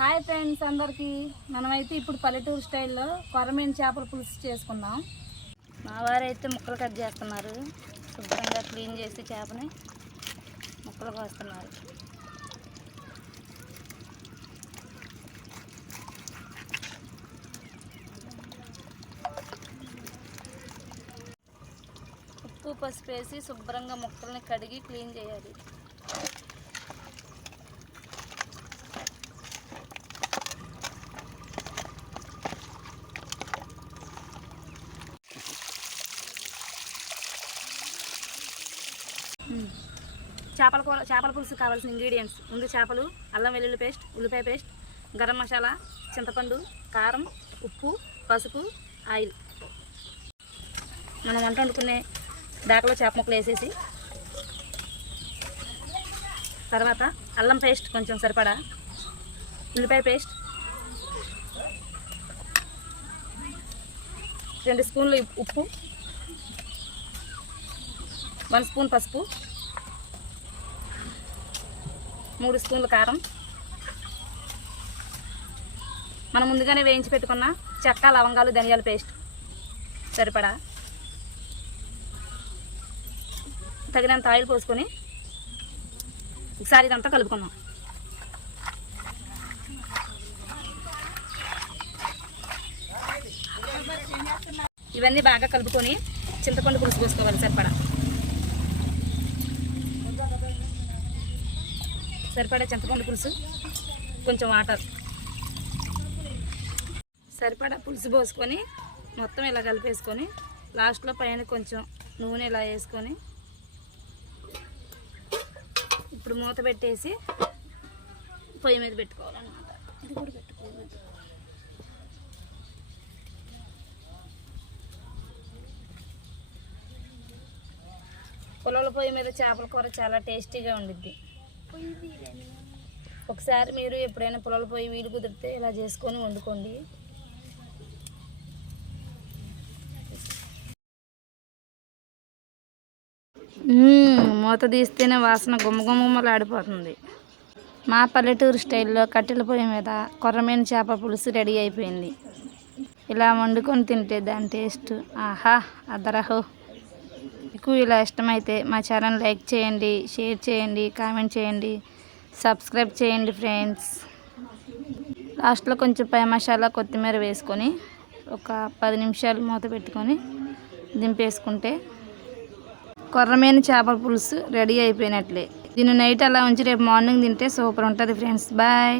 Hi friends అందరికీ. మనమైతే ఇప్పుడు పల్లెటూరు స్టైల్లో కొరమీన చేపల పులుసు చేసుకుందాం. మా వారైతే ముక్కలు కట్ చేస్తున్నారు. శుభ్రంగా క్లీన్ చేసి చేపని ముక్కలు కోస్తున్నారు. ఉప్పు పసుపు వేసి శుభ్రంగా ముక్కల్ని కడిగి క్లీన్ చేయాలి. చేపల కూర చేపల పులుసు కావాల్సిన ఇంగ్రీడియంట్స్ ముందు చేపలు అల్లం వెల్లుల్లి పేస్ట్ ఉల్లిపాయ పేస్ట్ గరం మసాలా చింతపండు కారం ఉప్పు పసుపు ఆయిల్. మనం వంట వండుకునే దాకలో చేప ముక్కలు వేసేసి తర్వాత అల్లం పేస్ట్ కొంచెం సరిపడా ఉల్లిపాయ పేస్ట్ రెండు స్పూన్లు ఉప్పు వన్ స్పూన్ పసుపు. మూడు స్పూన్ల కారం. మనం ముందుగానే వేయించి పెట్టుకున్న చెక్క లవంగాలు ధనియాల పేస్ట్ సరిపడా? తగినంత ఆయిల్ పోసుకొని ఒకసారి ఇదంతా కలుపుకుందాం. ఇవన్నీ బాగా కలుపుకొని చింతపండు పులుసు పోసుకోవాలి సరిపడా? సరిపడా చింతపండు పులుసు కొంచెం వాటర్. సరిపడా పులుసు పోసుకొని మొత్తం ఇలా కలిపేసుకొని లాస్ట్లో పైన కొంచెం నూనె ఇలా వేసుకొని ఇప్పుడు మూత పెట్టేసి పొయ్యి మీద పెట్టుకోవాలన్నమాట. ఇది కూడా పెట్టు పొయ్యి మీద పొలాల పొయ్యి మీద చేపల కూర చాలా టేస్టీగా ఉండిద్ది. ఒకసారి మీరు ఎప్పుడైనా పొలాల పొయ్యి వీలు కుదిరితే ఇలా చేసుకొని వండుకోండి. మూత తీస్తేనే వాసన గుమ్మగుమ్మలాడిపోతుంది మా పల్లెటూరు స్టైల్లో కట్టెల పొయ్యి మీద కొర్రమైన చేప పులుసు రెడీ అయిపోయింది. ఇలా వండుకొని తింటే దాని టేస్ట్ ఆహా అదరహో. మీకు ఇలా ఇష్టమైతే మా ఛానల్ లైక్ చేయండి షేర్ చేయండి కామెంట్ చేయండి సబ్స్క్రైబ్ చేయండి ఫ్రెండ్స్. లాస్ట్లో కొంచెం పై మసాలా కొత్తిమీర వేసుకొని ఒక పది నిమిషాలు మూత పెట్టుకొని దింపేసుకుంటే కొర్రమైన చేపల పులుసు రెడీ అయిపోయినట్లే. దీన్ని నైట్ అలా ఉంచి రేపు మార్నింగ్ తింటే సూపర్ ఉంటుంది ఫ్రెండ్స్. బాయ్.